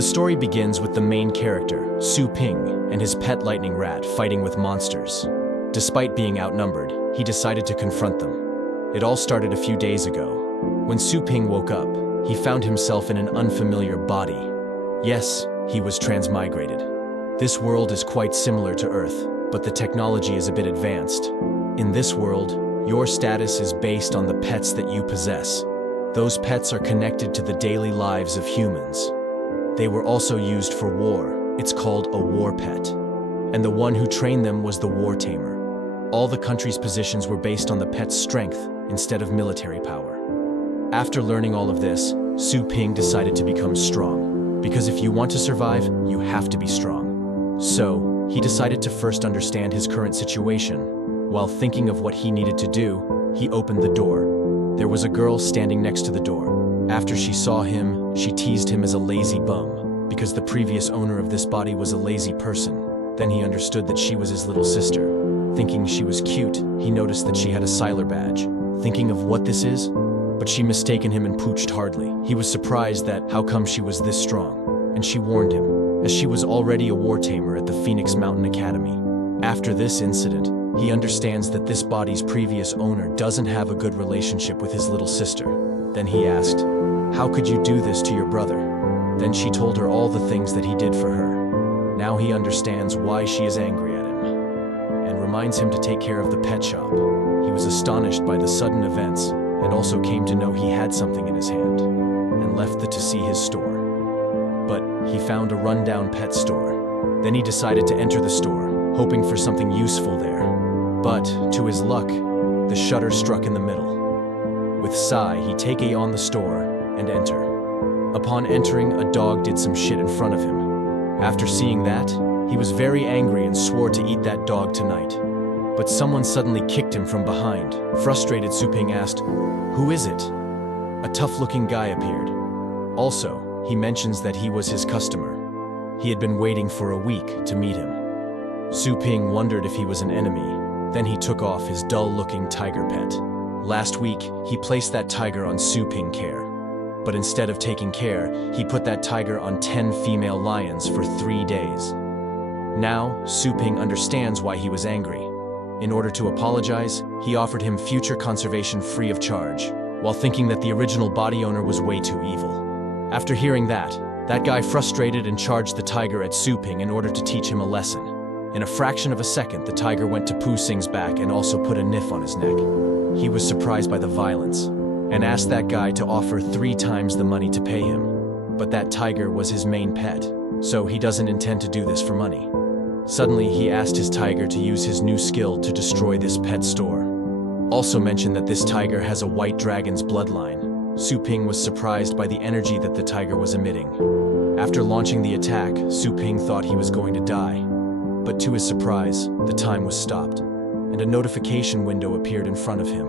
The story begins with the main character, Su Ping, and his pet lightning rat fighting with monsters. Despite being outnumbered, he decided to confront them. It all started a few days ago. When Su Ping woke up, he found himself in an unfamiliar body. Yes, he was transmigrated. This world is quite similar to Earth, but the technology is a bit advanced. In this world, your status is based on the pets that you possess. Those pets are connected to the daily lives of humans. They were also used for war. It's called a war pet. And the one who trained them was the war tamer. All the country's positions were based on the pet's strength instead of military power. After learning all of this, Su Ping decided to become strong. Because if you want to survive, you have to be strong. So, he decided to first understand his current situation. While thinking of what he needed to do, he opened the door. There was a girl standing next to the door. After she saw him, she teased him as a lazy bum, because the previous owner of this body was a lazy person. Then he understood that she was his little sister. Thinking she was cute, he noticed that she had a Siler badge. Thinking of what this is? But she mistaken him and pooched hardly. He was surprised that how come she was this strong, and she warned him, as she was already a war tamer at the Phoenix Mountain Academy. After this incident, he understands that this body's previous owner doesn't have a good relationship with his little sister. Then he asked, "How could you do this to your brother?" Then she told her all the things that he did for her. Now he understands why she is angry at him, and reminds him to take care of the pet shop. He was astonished by the sudden events, and also came to know he had something in his hand, and left to see his store. But he found a rundown pet store. Then he decided to enter the store, hoping for something useful there. But, to his luck, the shutter struck in the middle. With sigh, he take on the store and enter. Upon entering, a dog did some shit in front of him. After seeing that, he was very angry and swore to eat that dog tonight. But someone suddenly kicked him from behind. Frustrated, Su Ping asked, "Who is it?" A tough-looking guy appeared. Also, he mentions that he was his customer. He had been waiting for a week to meet him. Su Ping wondered if he was an enemy. Then he took off his dull-looking tiger pet. Last week, he placed that tiger on Su Ping care. But instead of taking care, he put that tiger on 10 female lions for 3 days. Now, Su Ping understands why he was angry. In order to apologize, he offered him future conservation free of charge, while thinking that the original body owner was way too evil. After hearing that guy frustrated and charged the tiger at Su Ping in order to teach him a lesson. In a fraction of a second, the tiger went to Pu Sing's back and also put a niff on his neck. He was surprised by the violence, and asked that guy to offer 3 times the money to pay him. But that tiger was his main pet, so he doesn't intend to do this for money. Suddenly, he asked his tiger to use his new skill to destroy this pet store. Also mentioned that this tiger has a white dragon's bloodline. Su Ping was surprised by the energy that the tiger was emitting. After launching the attack, Su Ping thought he was going to die. But to his surprise, the time was stopped, and a notification window appeared in front of him.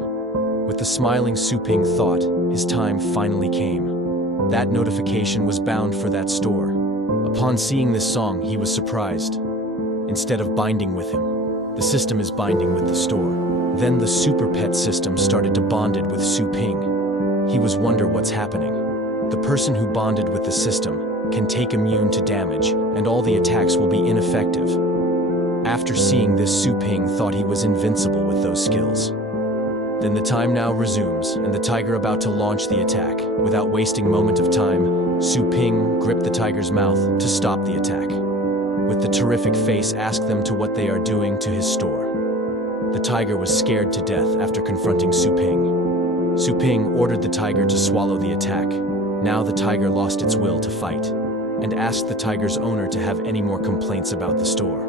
With the smiling Su Ping thought, his time finally came. That notification was bound for that store. Upon seeing this song, he was surprised. Instead of binding with him, the system is binding with the store. Then the super pet system started to bonded with Su Ping. He was wonder what's happening. The person who bonded with the system can take immune to damage, and all the attacks will be ineffective. After seeing this, Su Ping thought he was invincible with those skills. Then the time now resumes, and the tiger about to launch the attack. Without wasting moment of time, Su Ping gripped the tiger's mouth to stop the attack. With the terrific face, asked them to what they are doing to his store. The tiger was scared to death after confronting Su Ping. Su Ping ordered the tiger to swallow the attack. Now the tiger lost its will to fight, and asked the tiger's owner to have any more complaints about the store.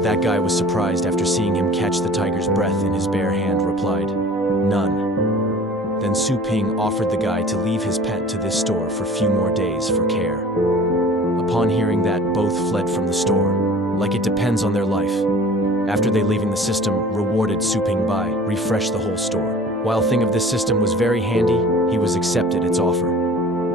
That guy was surprised after seeing him catch the tiger's breath in his bare hand, replied, "None." Then Su Ping offered the guy to leave his pet to this store for few more days for care. Upon hearing that, both fled from the store, like it depends on their life. After they leaving the system, rewarded Su Ping by refresh the whole store. While thing of this system was very handy, he was accepted its offer.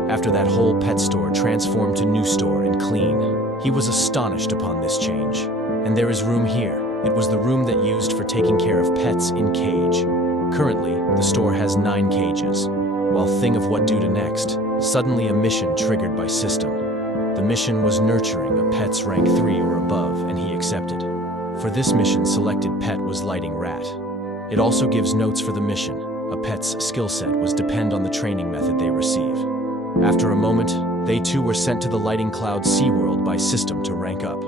After that whole pet store transformed to new store and clean. He was astonished upon this change. And there is room here. It was the room that used for taking care of pets in cage. Currently, the store has 9 cages. While thing of what do to next, suddenly a mission triggered by system. The mission was nurturing a pet's rank 3 or above, and he accepted. For this mission, selected pet was lighting rat. It also gives notes for the mission. A pet's skill set was depend on the training method they receive. After a moment, they too were sent to the lighting cloud SeaWorld by system to rank up.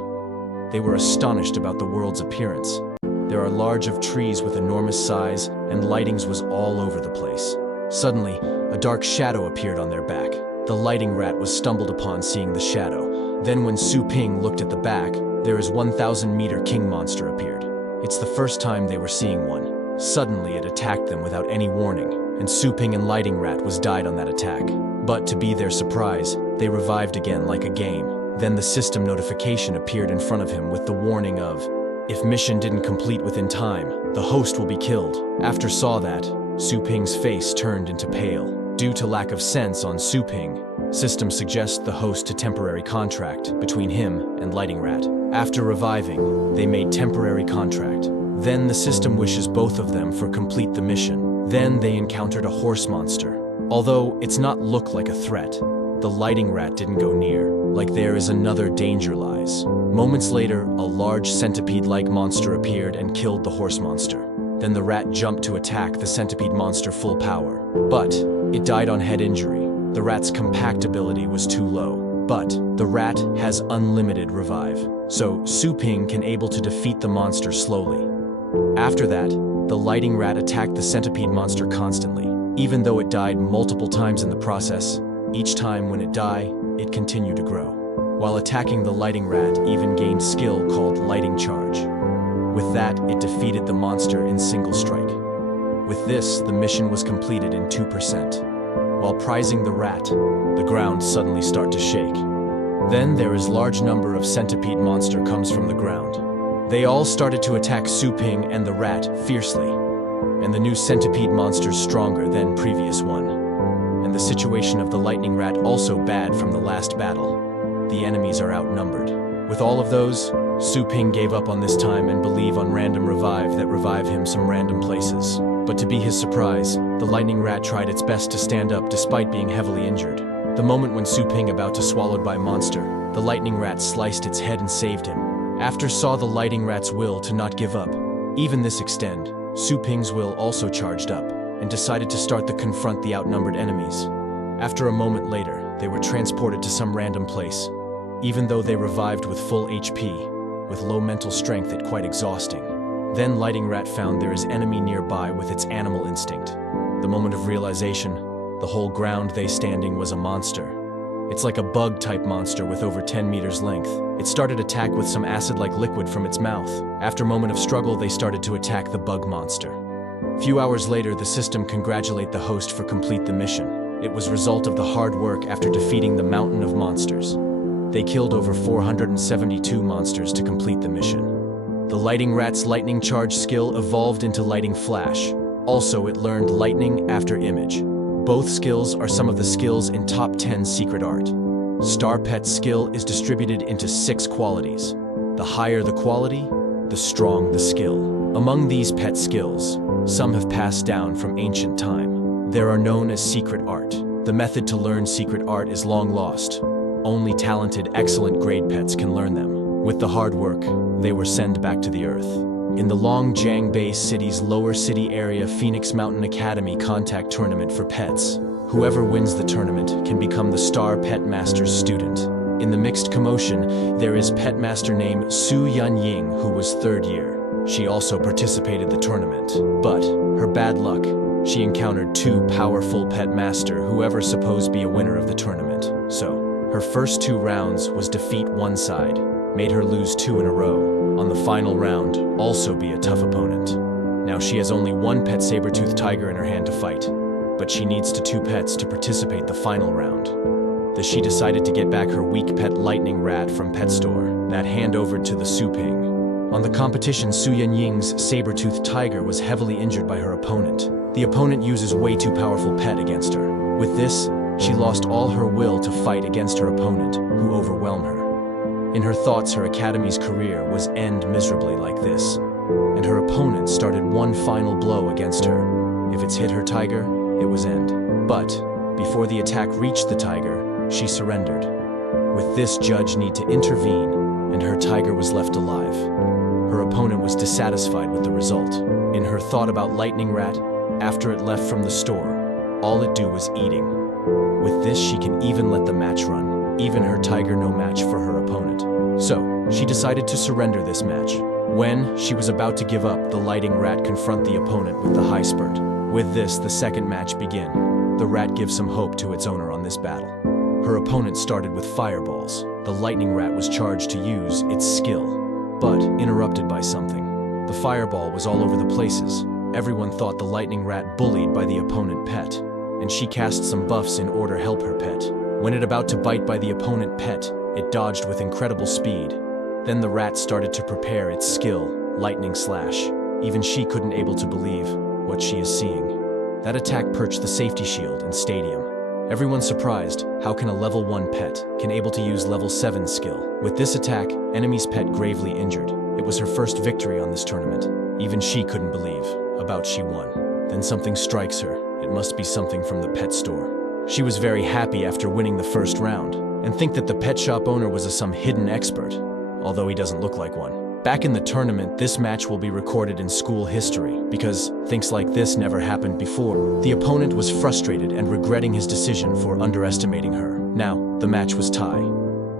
They were astonished about the world's appearance. There are large of trees with enormous size, and lightings was all over the place. Suddenly, a dark shadow appeared on their back. The lighting rat was stumbled upon seeing the shadow. Then when Su Ping looked at the back, there is 1,000-meter king monster appeared. It's the first time they were seeing one. Suddenly it attacked them without any warning, and Su Ping and lighting rat was died on that attack. But to be their surprise, they revived again like a game. Then the system notification appeared in front of him with the warning of, if mission didn't complete within time, the host will be killed. After saw that, Su Ping's face turned into pale. Due to lack of sense on Su Ping, system suggests the host to temporary contract between him and lighting rat. After reviving, they made temporary contract. Then the system wishes both of them for complete the mission. Then they encountered a horse monster. Although it's not look like a threat, the lighting rat didn't go near, like there is another danger lies. Moments later, a large centipede-like monster appeared and killed the horse monster. Then the rat jumped to attack the centipede monster full power. But it died on head injury. The rat's compact ability was too low. But the rat has unlimited revive, so Su Ping can able to defeat the monster slowly. After that, the lighting rat attacked the centipede monster constantly. Even though it died multiple times in the process, each time when it died, it continued to grow. While attacking the lighting rat even gained skill called lighting charge. With that, it defeated the monster in single strike. With this, the mission was completed in 2%. While prizing the rat, the ground suddenly start to shake. Then there is large number of centipede monster comes from the ground. They all started to attack Su Ping and the rat fiercely. And the new centipede monster's stronger than previous one. And the situation of the lightning rat also bad from the last battle. The enemies are outnumbered. With all of those, Su Ping gave up on this time and believe on random revive that revive him some random places. But to be his surprise, the lightning rat tried its best to stand up despite being heavily injured. The moment when Su Ping about to swallowed by monster, the lightning rat sliced its head and saved him. After saw the lighting rat's will to not give up. Even this extend, Su Ping's will also charged up, and decided to start to confront the outnumbered enemies. After a moment later, they were transported to some random place. Even though they revived with full HP, with low mental strength it quite exhausting. Then lighting rat found there is enemy nearby with its animal instinct. The moment of realization, the whole ground they standing was a monster. It's like a bug-type monster with over 10 meters length. It started attack with some acid-like liquid from its mouth. After a moment of struggle, they started to attack the bug monster. Few hours later, the system congratulate the host for complete the mission. It was result of the hard work after defeating the mountain of monsters. They killed over 472 monsters to complete the mission. The lighting rat's lightning charge skill evolved into lighting flash. Also, it learned lightning after image. Both skills are some of the skills in top 10 secret art. Star Pet's skill is distributed into 6 qualities. The higher the quality, the strong the skill. Among these pet skills, some have passed down from ancient time. They are known as secret art. The method to learn secret art is long lost. Only talented, excellent grade pets can learn them. With the hard work, they were sent back to the earth. In the Longjiang Bay City's lower city area Phoenix Mountain Academy contact tournament for pets. Whoever wins the tournament can become the Star Pet Master's student. In the mixed commotion, there is pet master named Su Yanying who was 3rd year. She also participated the tournament. But, her bad luck, she encountered 2 powerful pet master whoever supposed be a winner of the tournament. So, her first 2 rounds was defeat one side, made her lose 2 in a row. On the final round, also be a tough opponent. Now she has only 1 pet saber-toothed tiger in her hand to fight, but she needs 2 pets to participate the final round. Thus she decided to get back her weak pet lightning rat from Pet Store, that hand over to the Su Ping. On the competition, Su Yanying's saber-toothed tiger was heavily injured by her opponent. The opponent uses way too powerful pet against her. With this, she lost all her will to fight against her opponent, who overwhelmed her. In her thoughts, her academy's career was end miserably like this, and her opponent started one final blow against her. If it's hit her tiger, it was end. But, before the attack reached the tiger, she surrendered. With this, judge need to intervene, and her tiger was left alive. Her opponent was dissatisfied with the result. In her thought about lightning rat, after it left from the store, all it do was eating. With this, she can even let the match run, even her tiger no match for her opponent. So, she decided to surrender this match. When she was about to give up, the lightning rat confront the opponent with the high spurt. With this, the second match begin. The rat gives some hope to its owner on this battle. Her opponent started with fireballs. The lightning rat was charged to use its skill, but interrupted by something. The fireball was all over the places. Everyone thought the lightning rat bullied by the opponent pet, and she cast some buffs in order to help her pet. When it about to bite by the opponent pet, it dodged with incredible speed. Then the rat started to prepare its skill, lightning slash. Even she couldn't able to believe what she is seeing. That attack perched the safety shield and stadium. Everyone's surprised, how can a level 1 pet can able to use level 7 skill? With this attack, enemy's pet gravely injured. It was her first victory on this tournament. Even she couldn't believe about she won. Then something strikes her. It must be something from the pet store. She was very happy after winning the first round, and think that the pet shop owner was some hidden expert, although he doesn't look like one. Back in the tournament, this match will be recorded in school history, because things like this never happened before. The opponent was frustrated and regretting his decision for underestimating her. Now, the match was tie.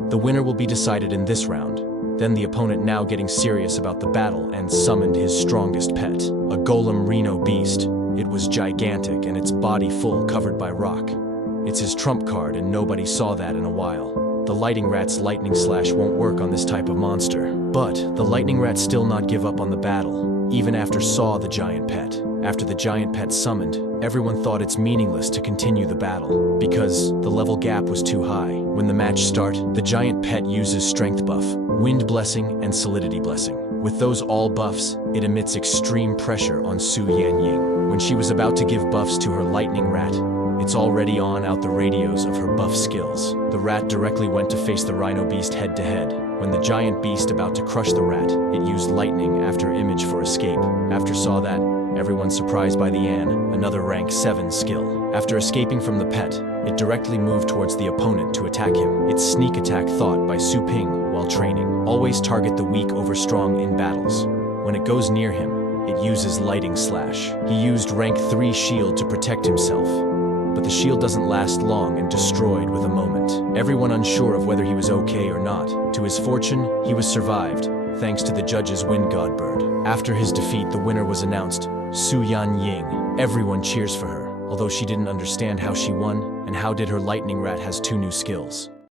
The winner will be decided in this round. Then the opponent, now getting serious about the battle, and summoned his strongest pet, a golem rhino beast. It was gigantic and its body full covered by rock. It's his trump card, and nobody saw that in a while. The lightning rat's lightning slash won't work on this type of monster. But the lightning rat still not give up on the battle, even after saw the giant pet. After the giant pet summoned, everyone thought it's meaningless to continue the battle, because the level gap was too high. When the match start, the giant pet uses strength buff, wind blessing, and solidity blessing. With those all buffs, it emits extreme pressure on Su Yanjing. When she was about to give buffs to her lightning rat, it's already on out the radios of her buff skills. The rat directly went to face the rhino beast head to head. When the giant beast about to crush the rat, it used lightning after image for escape. After saw that, everyone surprised by the another rank 7 skill. After escaping from the pet, it directly moved towards the opponent to attack him. Its sneak attack thought by Su Ping while training. Always target the weak over strong in battles. When it goes near him, it uses lightning slash. He used rank 3 shield to protect himself, but the shield doesn't last long and destroyed with a moment. Everyone unsure of whether he was okay or not. To his fortune, he was survived, thanks to the judge's wind god bird. After his defeat, the winner was announced, Su Yanjing. Everyone cheers for her, although she didn't understand how she won, and how did her lightning rat has 2 new skills.